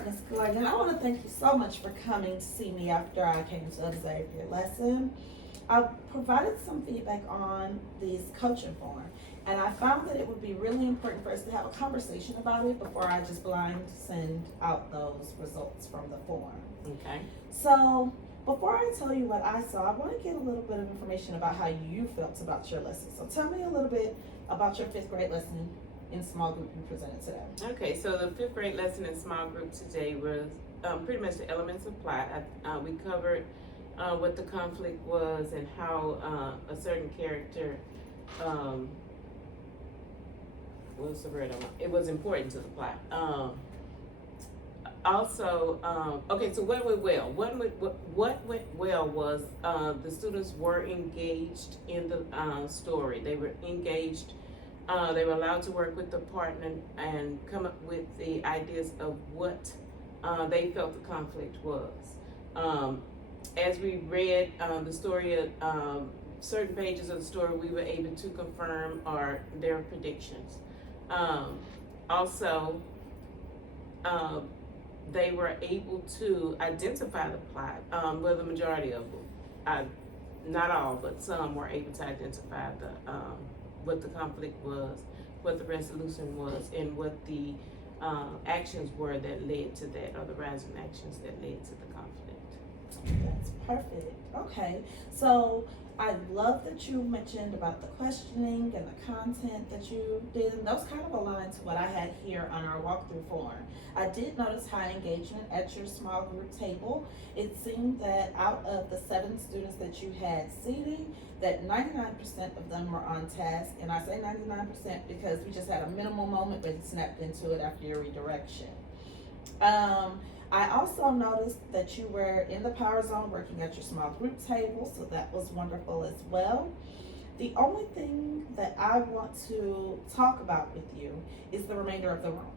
right, Ms. Gordon, I want to thank you so much for coming to see me after I came to observe your lesson. I provided some feedback on this coaching form, and I found that it would be really important for us to have a conversation about it before I just blind send out those results from the form. Okay. So, before I tell you what I saw, I want to get a little bit of information about how you felt about your lesson. So, tell me a little bit about your fifth grade lesson in small group you presented today. Okay, so the fifth grade lesson in small group today was pretty much the elements of plot. We covered what the conflict was and how a certain character, what's the word I want? It was important to the plot. Okay, so what went well? What went well was the students were engaged in the story. They were engaged. They were allowed to work with the partner and come up with the ideas of what they felt the conflict was. As we read the story, certain pages of the story, we were able to confirm their predictions. Also, they were able to identify the plot. Well, the majority of them, not all, but some were able to identify what the conflict was, what the resolution was, and what the actions were that led to that, or the rising actions that led to the conflict. That's perfect. Okay, so I love that you mentioned about the questioning and the content that you did, and those kind of align to what I had here on our walkthrough form. I did notice high engagement at your small group table. It seemed that out of the 7 students that you had seating, that 99% of them were on task, and I say 99% because we just had a minimal moment, but you snapped into it after your redirection. I also noticed that you were in the power zone working at your small group table, so that was wonderful as well. The only thing that I want to talk about with you is the remainder of the room.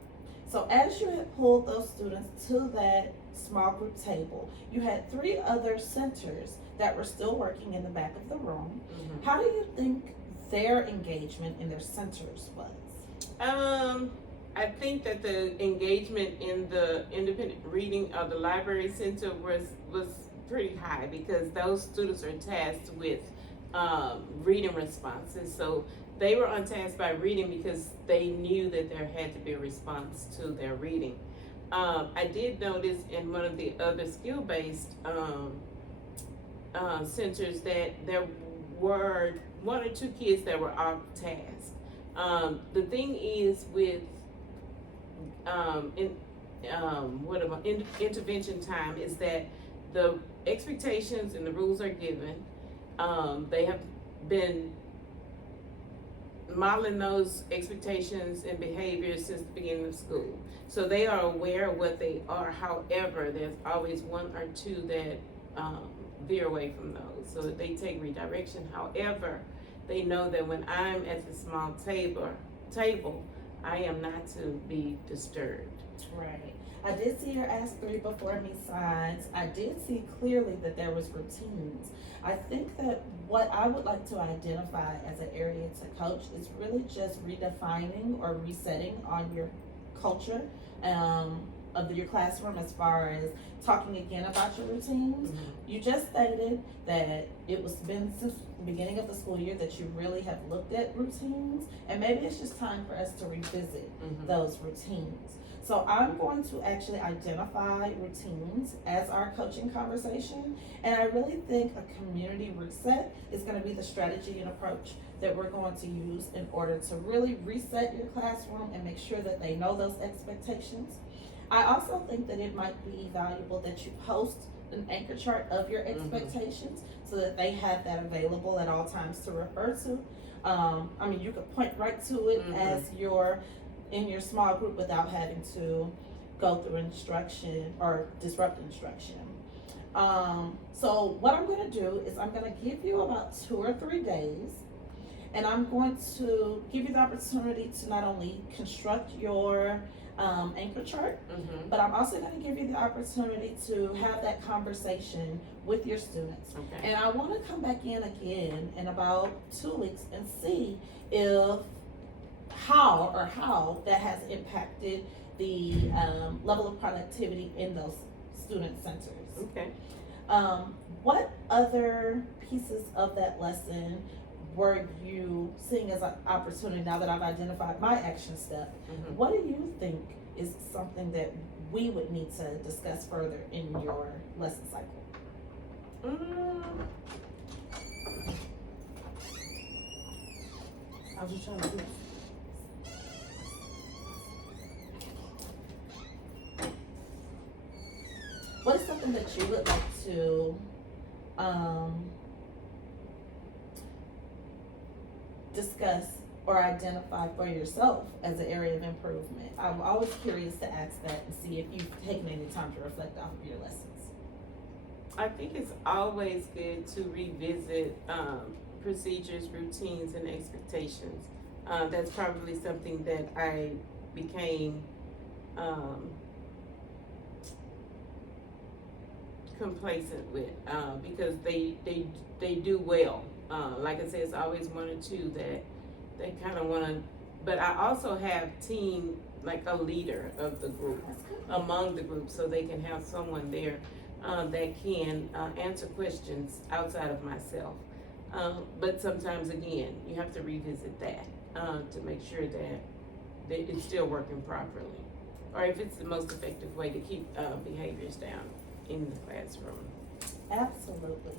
So as you had pulled those students to that small group table, you had 3 other centers that were still working in the back of the room. Mm-hmm. How do you think their engagement in their centers was? I think that the engagement in the independent reading of the library center was pretty high, because those students are tasked with reading responses. So they were on task by reading because they knew that there had to be a response to their reading. I did notice in one of the other skill-based centers that there were 1 or 2 kids that were off task. The thing is with intervention time is that the expectations and the rules are given. They have been modeling those expectations and behaviors since the beginning of school. So they are aware of what they are. However, there's always 1 or 2 that veer away from those. So they take redirection. However, they know that when I'm at the small table, I am not to be disturbed. Right. I did see your Ask 3 before me signs. I did see clearly that there was routines. I think that what I would like to identify as an area to coach is really just redefining or resetting on your culture of your classroom, as far as talking again about your routines. Mm-hmm. You just stated that it was been since the beginning of the school year that you really have looked at routines, and maybe it's just time for us to revisit those routines. So I'm going to actually identify routines as our coaching conversation, and I really think a community reset is going to be the strategy and approach that we're going to use in order to really reset your classroom and make sure that they know those expectations. I also think that it might be valuable that you post an anchor chart of your expectations so that they have that available at all times to refer to. You could point right to it as you're in your small group without having to go through instruction or disrupt instruction. So what I'm going to do is I'm going to give you about 2 or 3 days, and I'm going to give you the opportunity to not only construct your anchor chart, but I'm also going to give you the opportunity to have that conversation with your students. Okay. And I want to come back in again in about 2 weeks and see if how that has impacted the level of productivity in those student centers. Okay. What other pieces of that lesson were you seeing as an opportunity now that I've identified my action step? Mhm. What do you think is something that we would need to discuss further in your lesson cycle? I was just trying to do what is something that you would like to discuss or identify for yourself as an area of improvement? I'm always curious to ask that and see if you've taken any time to reflect off of your lessons. I think it's always good to revisit procedures, routines, and expectations. That's probably something that I became complacent with because they do well. Like I said, it's always one or two that they kind of want to. But I also have team, like a leader of the group, among the group, so they can have someone there that can answer questions outside of myself. But sometimes, again, you have to revisit that to make sure that it's still working properly, or if it's the most effective way to keep behaviors down in the classroom. Absolutely.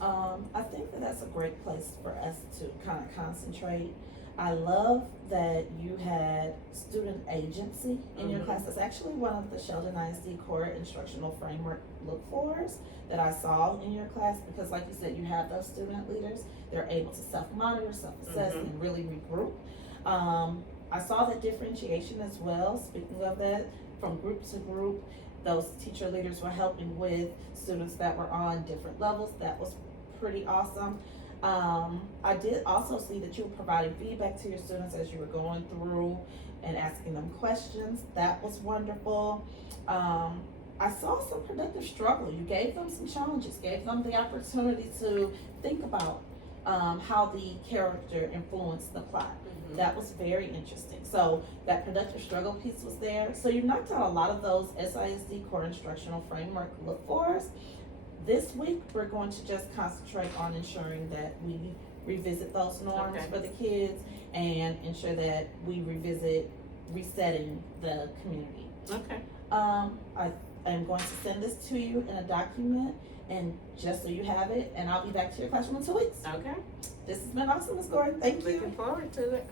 I think that that's a great place for us to kind of concentrate. I love that you had student agency in your class. That's actually one of the Sheldon ISD core instructional framework look-fors that I saw in your class, because like you said, you have those student leaders. They're able to self-monitor, self-assess, and really regroup. I saw that differentiation as well. Speaking of that, from group to group, those teacher leaders were helping with students that were on different levels. That was pretty awesome. I did also see that you were providing feedback to your students as you were going through and asking them questions. That was wonderful. I saw some productive struggle. You gave them some challenges, gave them the opportunity to think about how the character influenced the plot. That was very interesting. So that productive struggle piece was there. So you knocked out a lot of those SISD core instructional framework look-fors. This week, we're going to just concentrate on ensuring that we revisit those norms for the kids and ensure that we revisit resetting the community. Okay. I am going to send this to you in a document, and just so you have it, and I'll be back to your classroom in 2 weeks. Okay. This has been awesome, Ms. Gordon. Thank you. Looking forward to it.